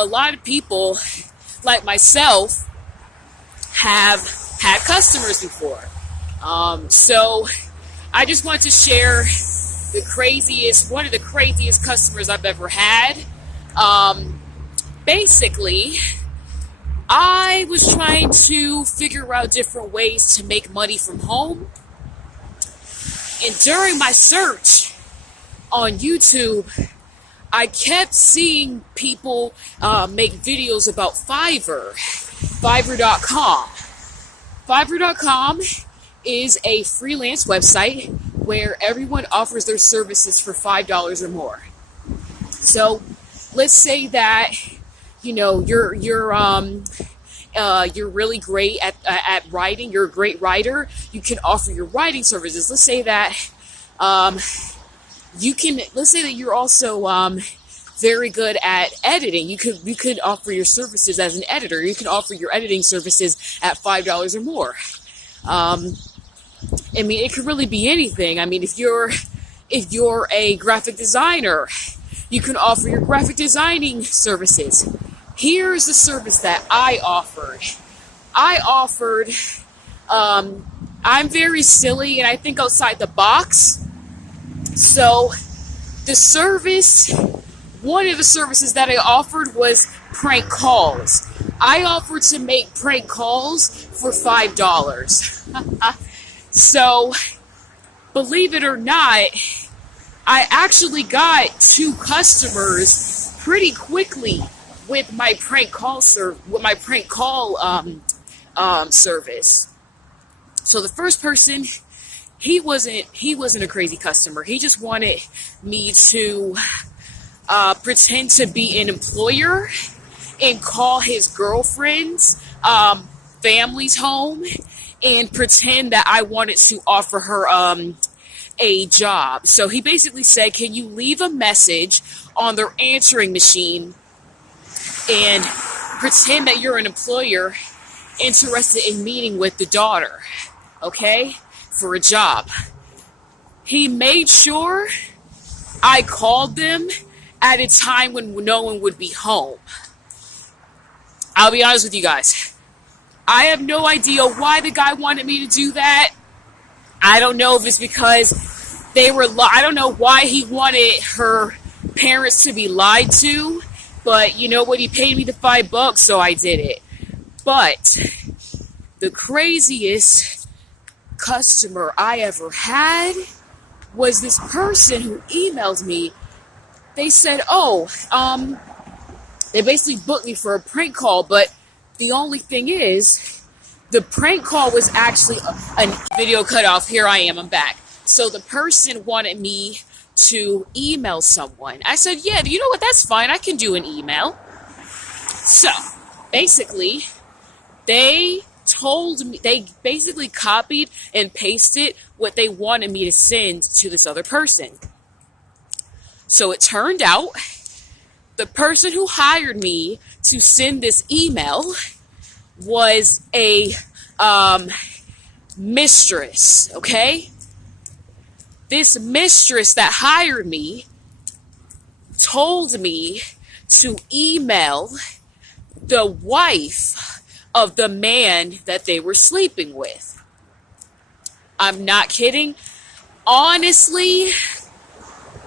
A lot of people, like myself, have had customers before. So I just want to share one of the craziest customers I've ever had. Basically, I was trying to figure out different ways to make money from home. And during my search on YouTube, I kept seeing people make videos about Fiverr, Fiverr.com. Fiverr.com is a freelance website where everyone offers their services for $5 or more. So let's say that you're really great at writing. You're a great writer. You can offer your writing services. Let's say that you're also very good at editing. You could offer your services as an editor. You can offer your editing services at $5 or more. It could really be anything. If you're a graphic designer, you can offer your graphic designing services. Here's the service that I offered. I'm very silly and I think outside the box. So one of the services that I offered was prank calls. I offered to make prank calls for $5. So, believe it or not, I actually got 2 customers pretty quickly with my prank call service. So the first person, he wasn't a crazy customer. He just wanted me to pretend to be an employer and call his girlfriend's family's home and pretend that I wanted to offer her a job. So he basically said, can you leave a message on their answering machine and pretend that you're an employer interested in meeting with the daughter, okay, for a job. He made sure I called them at a time when no one would be home. I'll be honest with you guys. I have no idea why the guy wanted me to do that. I don't know if it's because I don't know why he wanted her parents to be lied to, but you know what? He paid me the $5, so I did it. But the craziest customer I ever had was this person who emailed me. They said, they basically booked me for a prank call, but the only thing is, the prank call was actually a video cut off. Here I am, I'm back. So the person wanted me to email someone. I said, yeah, you know what, that's fine, I can do an email. So, basically, they told me, they basically copied and pasted what they wanted me to send to this other person. So it turned out, the person who hired me to send this email was a mistress, okay? This mistress that hired me told me to email the wife of the man that they were sleeping with. I'm not kidding. Honestly,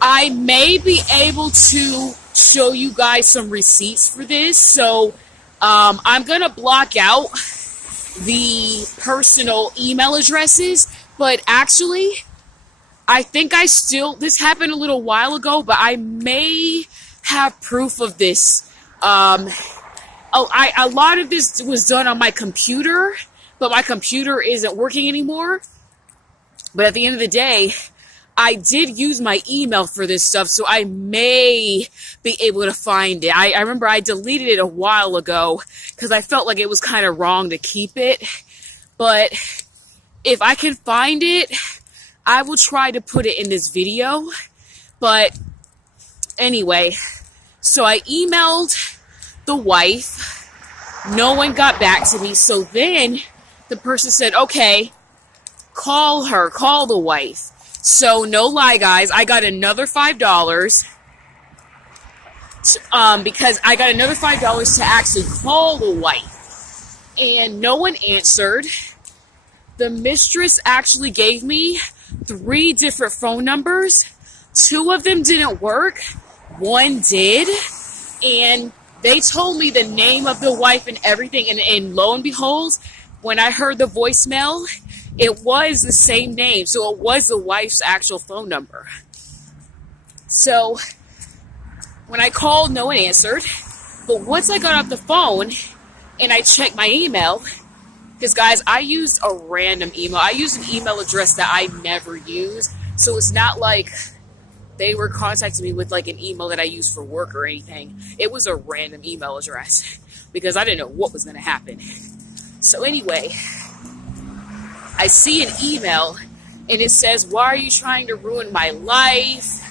I may be able to show you guys some receipts for this. So I'm going to block out the personal email addresses. But actually, I think this happened a little while ago, but I may have proof of this. A lot of this was done on my computer, but my computer isn't working anymore. But at the end of the day, I did use my email for this stuff, so I may be able to find it. I remember I deleted it a while ago because I felt like it was kind of wrong to keep it. But if I can find it, I will try to put it in this video. But anyway, so I emailed the wife. No one got back to me. So then the person said, okay, call the wife. So no lie, guys, I got another $5. because I got another $5 to actually call the wife, and no one answered. The mistress actually gave me 3 different phone numbers. 2 of them didn't work. 1 did. And they told me the name of the wife and everything. And lo and behold, when I heard the voicemail, it was the same name. So it was the wife's actual phone number. So when I called, no one answered. But once I got off the phone and I checked my email, because guys, I used a random email. I used an email address that I never use. So it's not like they were contacting me with like an email that I use for work or anything. It was a random email address because I didn't know what was going to happen. So anyway, I see an email and it says, "Why are you trying to ruin my life?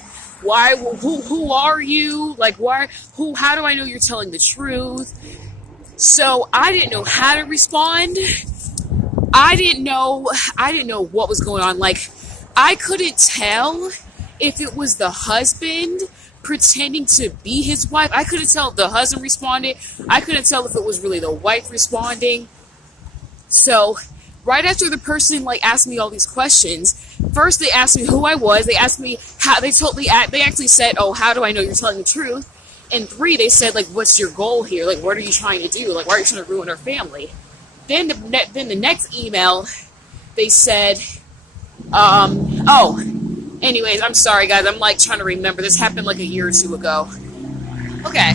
Why? Who are you? Like, why? Who? How do I know you're telling the truth?" So I didn't know how to respond. I didn't know what was going on. Like, I couldn't tell if it was the husband pretending to be his wife. I couldn't tell if the husband responded. I couldn't tell if it was really the wife responding. So right after the person like asked me all these questions, first they asked me who I was. They asked me how. They actually said, "Oh, how do I know you're telling the truth?" And 3, they said, like, "What's your goal here? Like, what are you trying to do? Like, why are you trying to ruin our family?" Then the next email, they said, anyways, I'm sorry, guys. I'm, like, trying to remember. This happened, like, a year or 2 ago. Okay.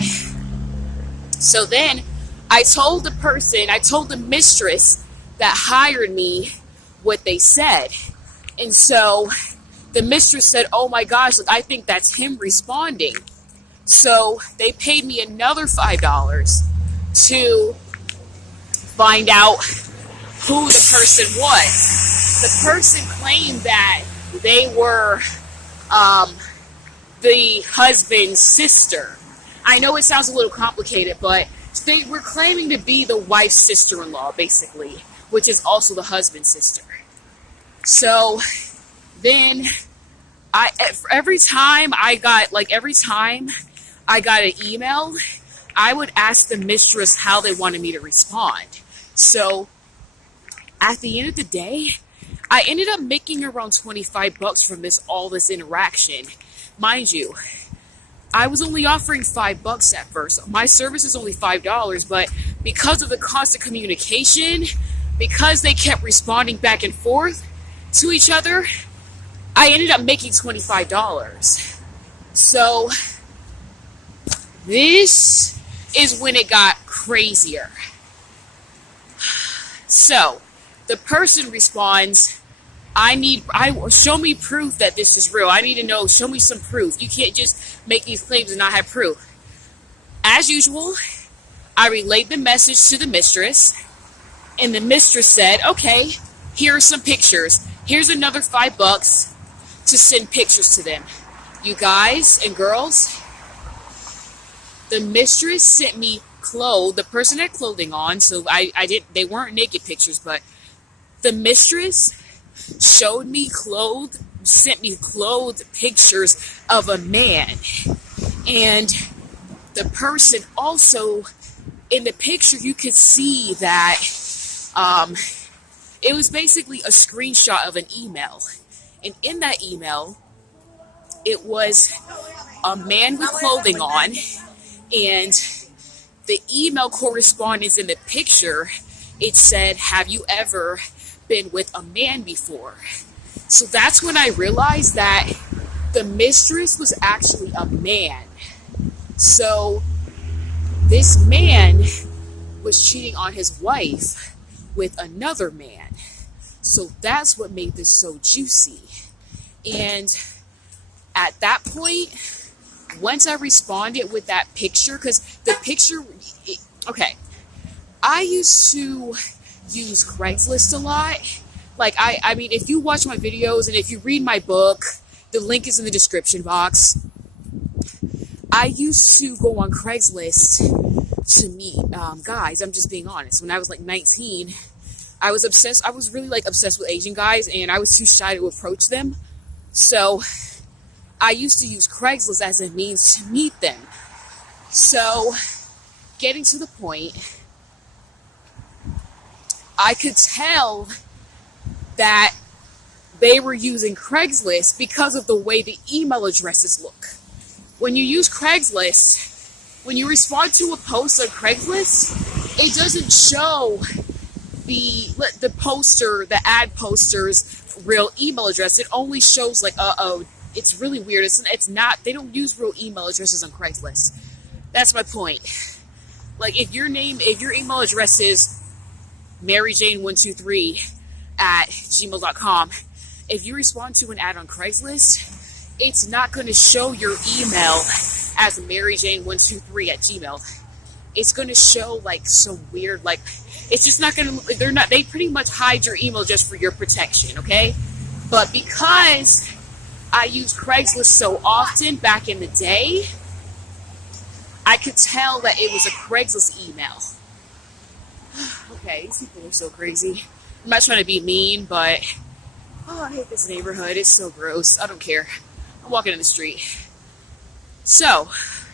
So then I told the mistress that hired me what they said. And so the mistress said, "Oh, my gosh, like, I think that's him responding." So they paid me another $5 to find out who the person was. The person claimed that they were the husband's sister. I know it sounds a little complicated, but they were claiming to be the wife's sister-in-law, basically, which is also the husband's sister. So then every time I got an email, I would ask the mistress how they wanted me to respond. So at the end of the day, I ended up making around $25 from all this interaction. Mind you, I was only offering $5 at first. My service is only $5, but because of the constant communication, because they kept responding back and forth to each other, I ended up making $25. So this is when it got crazier. So the person responds, show me proof that this is real. I need to know, show me some proof. You can't just make these claims and not have proof. As usual, I relayed the message to the mistress, and the mistress said, "Okay, here are some pictures. Here's another $5 to send pictures to them." You guys and girls, the mistress sent me the person had clothing on, so they weren't naked pictures, but the mistress sent me clothed pictures of a man. And the person also, in the picture, you could see that it was basically a screenshot of an email. And in that email, it was a man with clothing on, and the email correspondence in the picture, it said, "Have you ever been with a man before?" So that's when I realized that the mistress was actually a man. So this man was cheating on his wife with another man. So that's what made this so juicy. And at that point, once I responded with that picture, because the picture, okay, I used to use Craigslist a lot. Like, I mean, if you watch my videos and if you read my book, the link is in the description box. I used to go on Craigslist to meet guys. I'm just being honest. When I was like 19, I was obsessed. I was really like obsessed with Asian guys, and I was too shy to approach them. So I used to use Craigslist as a means to meet them. So, getting to the point, I could tell that they were using Craigslist because of the way the email addresses look. When you use Craigslist, when you respond to a post on Craigslist, it doesn't show the poster, the ad poster's real email address. It only shows like, it's really weird. It's not, they don't use real email addresses on Craigslist. That's my point. Like if your email address is maryjane123 at gmail.com, if you respond to an ad on Craigslist, it's not going to show your email as maryjane123 at gmail. It's going to show like some weird, like, it's just not going to, they pretty much hide your email just for your protection, okay? But because I used Craigslist so often back in the day, I could tell that it was a Craigslist email. Okay, these people are so crazy. I'm not trying to be mean, but I hate this neighborhood. It's so gross. I don't care. I'm walking in the street. So,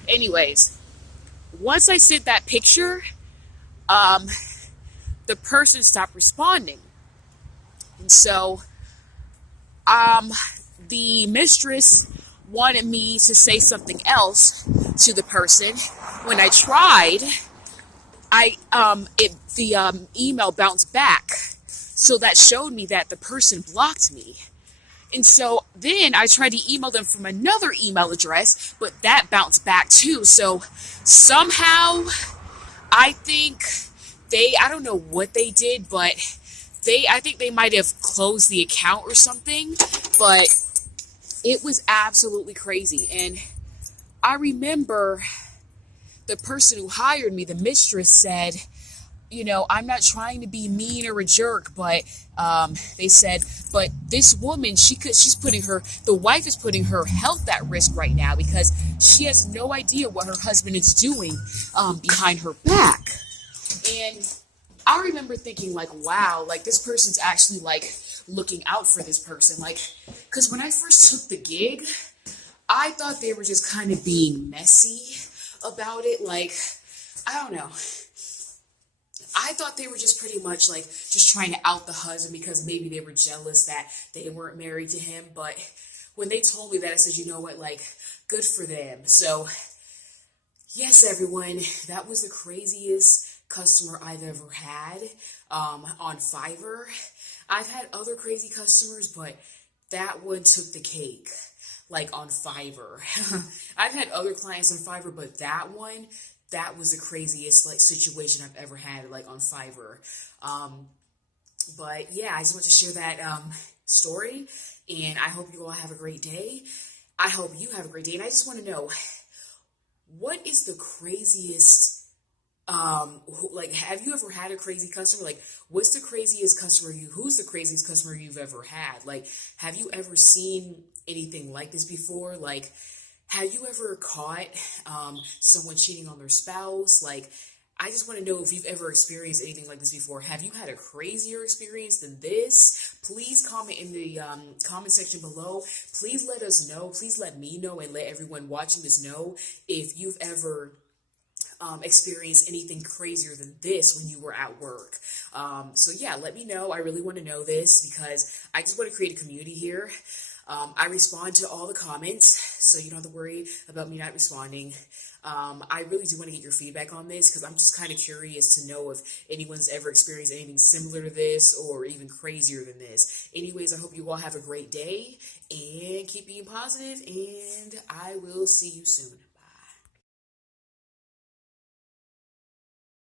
anyways, once I sent that picture, the person stopped responding. And so, the mistress wanted me to say something else to the person. When I tried, the email bounced back. So that showed me that the person blocked me. And so then I tried to email them from another email address, but that bounced back too. So somehow, I think I don't know what they did, but I think they might have closed the account or something, but it was absolutely crazy. And I remember the person who hired me, the mistress, said, you know, I'm not trying to be mean or a jerk, but they said, but this woman, the wife is putting her health at risk right now because she has no idea what her husband is doing behind her back. And I remember thinking like, wow, like this person's actually like looking out for this person. Like, because when I first took the gig, I thought they were just kind of being messy about it. Like, I don't know. I thought they were just pretty much like just trying to out the husband because maybe they were jealous that they weren't married to him. But when they told me that, I said, you know what, like, good for them. So, yes, everyone, that was the craziest customer I've ever had on Fiverr. I've had other crazy customers, but that one took the cake, like on Fiverr. I've had other clients on Fiverr, but that was the craziest like situation I've ever had, like on Fiverr. But yeah, I just want to share that story, and I hope you all have a great day. I hope you have a great day, and I just want to know, what is the craziest, like, have you ever had a crazy customer? Like, who's the craziest customer you've ever had? Like, have you ever seen anything like this before? Like, have you ever caught someone cheating on their spouse? Like, I just want to know if you've ever experienced anything like this before. Have you had a crazier experience than this? Please comment in the comment section below. Please let us know. Please let me know and let everyone watching this know if you've ever experienced anything crazier than this when you were at work. So yeah, let me know. I really want to know this because I just want to create a community here. I respond to all the comments, so you don't have to worry about me not responding. I really do want to get your feedback on this because I'm just kind of curious to know if anyone's ever experienced anything similar to this or even crazier than this. Anyways, I hope you all have a great day and keep being positive, and I will see you soon.